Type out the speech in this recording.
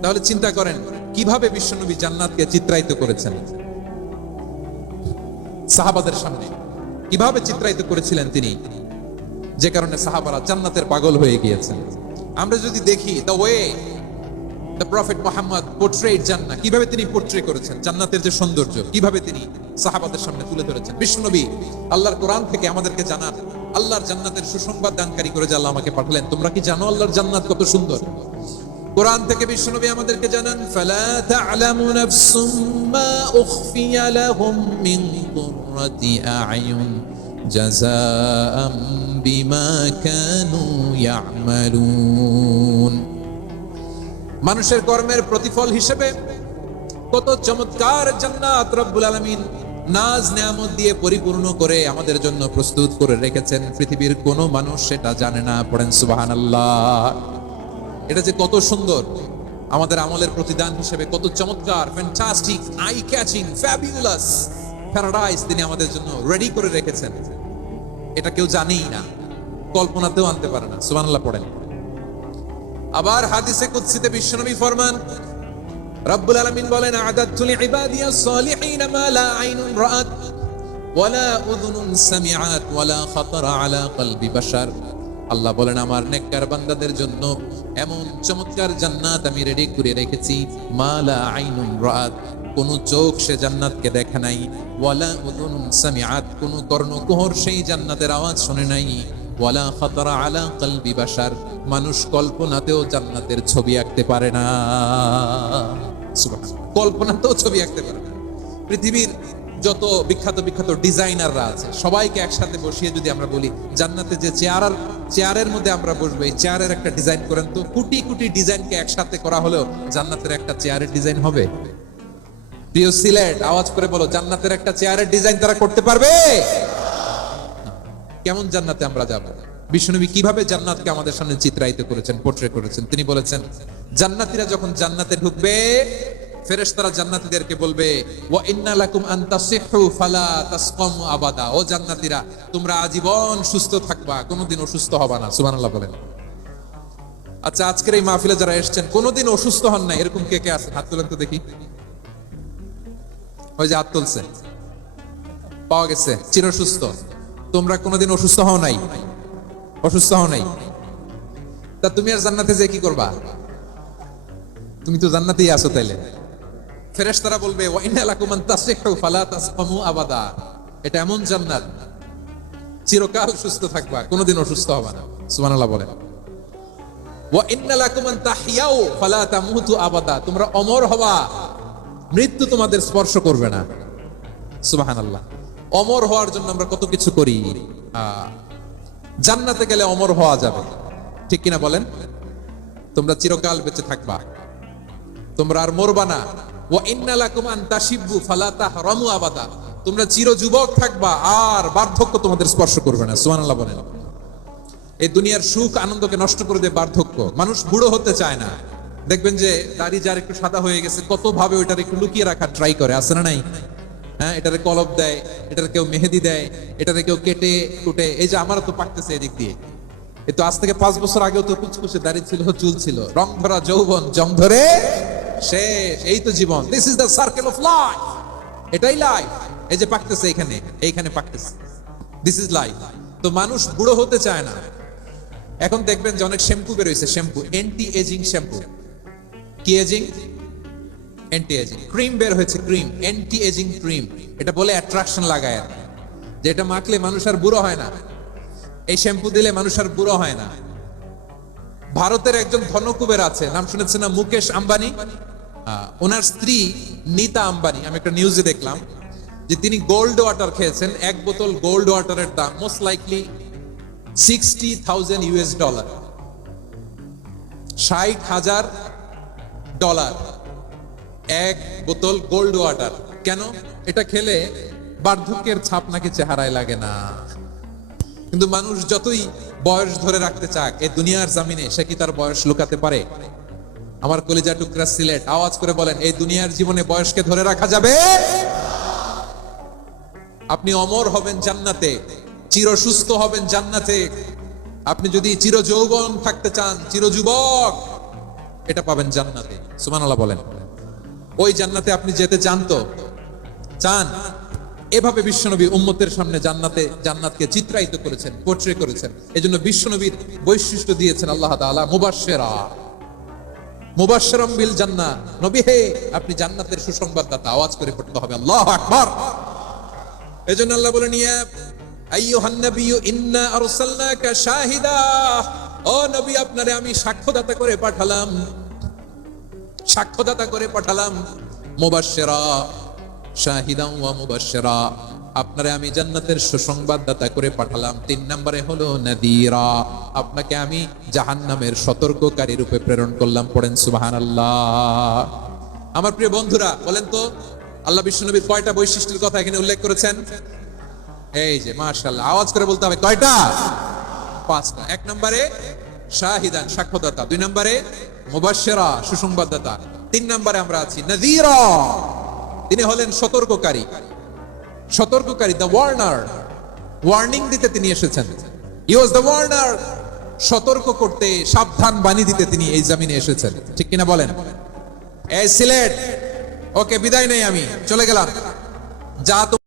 তাহলে চিন্তা করেন কিভাবে বিশ্বনবী জান্নাতকে চিত্রায়িত করেছেন সাহাবাদের সামনে, কিভাবে চিত্রায়িত করেছিলেন তিনি, যে কারণে সাহাবারা জান্নাতের পাগল হয়ে গিয়েছেন। আমরা যদি দেখি the way the prophet Muhammad portrait জান্নাত, কিভাবে তিনি পোর্ট্রে করেছেন জান্নাতের যে সৌন্দর্য, কিভাবে তিনি সাহাবাদের সামনে তুলে ধরেছেন। বিশ্বনবী আল্লাহর কোরআন থেকে আমাদেরকে জানান, আল্লাহর জান্নাতের সুসংবাদ দানকারী করে যে আল্লাহ আমাকে পাঠালেন। তোমরা কি জানো আল্লাহর জান্নাত কত সুন্দর? কোরআন থেকে বিশ্বনবী আমাদেরকে জানান, ফালা তা'লামু নাফসুম মা উখফিয়া লাহুম মিন কুররাতি আ'য়ুন জাযাআম বিমা কানু ইয়া'মালুন। মানুষের কর্মের প্রতিফল হিসেবে কত চমৎকার জান্নাত রব্বুল আলামিন নাজ নেয়ামত দিয়ে পরিপূর্ণ করে আমাদের জন্য প্রস্তুত করে রেখেছেন। পৃথিবীর কোনো মানুষ সেটা জানে না। পড়েন সুবহানাল্লাহ। এটা যে কত সুন্দর, আমাদের আমলের প্রতিদান হিসেবে কত চমৎকার, fantastic, eye catching, fabulous paradise তিনি আমাদের জন্য রেডি করে রেখেছেন। এটা কেউ জানেই না, কল্পনাতেও আনতে পারে না। সুবহানাল্লাহ পড়েন। আবার হাদিসে কুদসিতে বিশ্বনবী ফরমান, রব্বুল আলামিন বলেন, আ'দাতু লিইবাদিয়াস সালিহিন মা লা আইনুন রাআত ওয়ালা উযুনুন সামিআত ওয়ালা খাতারা আলা কলবি বাশার। আল্লাহ বলেন, আমার নেককার বান্দাদের জন্য এমন চমৎকার জান্নাত আমি রেডি করে রেখেছি, মা লা আইনুন রাআত, কোন চোখ সে জান্নাতকে দেখে নাই, ওয়ালা উযুনুন সামিআত, কোন কর্ণকুহর সেই জান্নাতের আওয়াজ শুনে নাই, ওয়ালা খাতারা আলা কলবি বাশার, মানুষ কল্পনাতেও জান্নাতের ছবি আঁকতে পারে না। সুবহানাল্লাহ, কল্পনাতেও ছবি আঁকতে পারে না। পৃথিবীর যত বিখ্যাত বিখ্যাত ডিজাইনাররা আছে সবাইকে একসাথে বসিয়ে যদি আমরা বলি জান্নাতে যে চেয়ারের মধ্যে আমরা বসবো, এই চেয়ারের একটা ডিজাইন করেন তো, কোটি কোটি ডিজাইনকে একসাথে করা হলেও জান্নাতের একটা চেয়ারের ডিজাইন হবে? প্রিয় সিলেট, আওয়াজ করে বলো, জান্নাতের একটা চেয়ারের ডিজাইন তারা করতে পারবে? কেমন জান্নাতে আমরা যাব? বিশ্বনবী কিভাবে জান্নাতকে আমাদের সামনে চিত্রায়িত করেছেন, পোর্ট্রে করেছেন। তিনি বলেছেন, জান্নাতীরা যখন জান্নাতে ঢুকবে, ফেরেশতারা জান্নাতীদেরকে বলবে, ওয়া ইন্না লাকুম আন তাসিহু ফালা তাসকামু আবাদা। ও জান্নাতীরা, তোমরা আজীবন সুস্থ থাকবা, কোনোদিন অসুস্থ হবা না। সুবহানাল্লাহ বলেন। আচ্ছা, আজকের এই মাহফিলে যারা এসেছেন কোনোদিন অসুস্থ হন না, এরকম কে কে আছেন? হাত তোলেন তো দেখি। ওই যে হাত তুলছে, পাওয়া গেছে, চিরসুস্থ। তোমরা কোনোদিন অসুস্থ হও নাই? অসুস্থ হও নাই? তা তুমি আর জান্নাতে যে কি করবা? তুমি তো জান্নাতেই আছো। তাইলে ফেরেশতারা বলবে, ওয়া ইন্না লাকুম আন তাসিহু ফালা তাসকামু আবাদা। এটা এমন জান্নাত, চিরকাল সুস্থ থাকবা, কোনোদিন অসুস্থ হবা না। সুবহানাল্লাহ বলেন। ওয়া ইন্না লাকুম আন তাহইয়াউ ফালা তামুতু আবাদা। তোমরা অমর হবা, মৃত্যু তোমাদের স্পর্শ করবে না। সুবহানাল্লাহ। অমর হওয়ার জন্য আমরা কত কিছু করি। জান্নাতে গেলে অমর হওয়া যাবে, ঠিক কিনা বলেন? তোমরা চিরকাল বেঁচে থাকবা, তোমরা আর মরবা না। ওয়া ইন্না লাকুম আন তাশিব্বু ফালা তাহরামু আবাদা। তোমরা চির যুবক থাকবা, আর বার্ধক্য তোমাদের স্পর্শ করবে না। সুবহানাল্লাহ বলেন। এই দুনিয়ার সুখ আনন্দকে নষ্ট করে দেয় বার্ধক্য। মানুষ বুড়ো হতে চায় না। দেখবেন যে দাড়ি যার একটু সাদা হয়ে গেছে, কত ভাবে ওইটার একটু লুকিয়ে রাখার ট্রাই করে, আছে না নাই? হ্যাঁ, এটারে কলব দেয়, এটারে কেউ মেহেদি দেয়, এটারে কেউ কেটে কুটে। এই যে আমারও তো পাকতেছে এদিক দিয়ে। এই তো আজ থেকে 5 বছর আগেও তো কুচকুচে দাড়ি ছিল, চুল ছিল, রং ধরা যৌবন, জং ধরে শেষ। এই তো জীবন। This is the circle of life. এটাই লাইফ। এই যে পাকতেছে এইখানে পাকতেছে, দিস ইজ লাইফ। তো মানুষ বুড়ো হতে চায় না। এখন দেখবেন যে অনেক শ্যাম্পু বের হয়েছে, শ্যাম্পু, অ্যান্টি এজিং শ্যাম্পু। কি এজিং? Anti ageing. ক্রিম বের হয়েছে, ক্রিম, অ্যান্টি এজিং ক্রিম। এটা বলে অ্যাট্রাকশন লাগায়, যে এটা মাখলে মানুষ আর বুড়ো হয় না, এই শ্যাম্পু দিলে মানুষ আর বুড়ো হয় না। ভারতের একজন ধনকুবের আছে, নাম শুনেছেন না? মুকেশ আম্বানি। ওনার স্ত্রী নীতা আম্বানি, আমি একটা নিউজে দেখলাম যে তিনি গোল্ড ওয়াটার খেয়েছেন। 1 বোতল গোল্ড ওয়াটারের দাম মোস্ট লাইকলি $60,000 $60,000 1 বোতল গোল্ড ওয়াটার। কেন? এটা খেলে বার্ধক্যের ছাপ নাকি চেহারায় লাগে না। কিন্তু মানুষ যতই বয়স ধরে রাখতে চাক এই দুনিয়ার জামিনে, সে কি তার বয়স লুকাতে পারে? আমার কলিজা টুকরা সিলেট, আওয়াজ করে বলেন, এই দুনিয়ার জীবনে বয়সকে ধরে রাখা যাবে? আপনি অমর হবেন জান্নাতে, চির সুস্থ হবেন জান্নাতে। আপনি যদি চির যৌবন থাকতে চান, চির যুবক, এটা পাবেন জান্নাতে। সুবহানাল্লাহ বলেন। ওই জান্নাতে আপনি যেতে চান তো? চান? এভাবে বিশ্বনবী উম্মতের সামনে জান্নাতকে চিত্রায়িত করেছেন, পোর্ট্রে করেছেন। এজন্য বিশ্বনবীর বৈশিষ্ট্য দিয়েছেন আল্লাহ তাআলা মুবাশশিরাম বিল জান্নাহ। নবী হে, আপনি জান্নাতের সুসংবাদদাতা। আওয়াজ করে পড়তে হবে আল্লাহু আকবার। এজন্য আল্লাহ বলেন, ইয়া আইয়ুহান নাবিয়্যু ইন্না আরসালনাকা শাহিদা। ও নবী, আপনারে আমি সাক্ষ্যদাতা করে পাঠালাম। মুবাশশিরা শাহিদান ওয়া মুবাশশিরা, আপনারে আমি জান্নাতের সুসংবাদদাতা করে পাঠালাম। 3 নম্বরে হলো নাযীরা, আপনাকে আমি জাহান্নামের সতর্ককারী রূপে প্রেরণ করলাম। পড়েন সুবহানাল্লাহ। আমার প্রিয় বন্ধুরা, বলেন তো আল্লাহ বিশ্বনবীর কয়টা বৈশিষ্ট্যের কথা এখানে উল্লেখ করেছেন? এই যে মাশাআল্লাহ, আওয়াজ করে বলতে হবে কয়টা? 5টা। 1 নম্বরে শাহিদান, সাক্ষ্যদাতা। 2 নম্বরে মুবাশশিরা, সুসংবাদদাতা। 3 নম্বরে আমরা আছি নাযীরা, তিনি হলেন সতর্ককারী। দ্য ওয়ার্নার, ওয়ার্নিং দিতে তিনি এসেছেন। হি ওয়াজ দ্য ওয়ার্নার, সতর্ক করতে, সাবধান বাণী দিতে তিনি এই জমিনে এসেছেন। ঠিক কিনা বলেন? এই সিলেট, ওকে বিদায় নেই, আমি চলে গেলাম। যা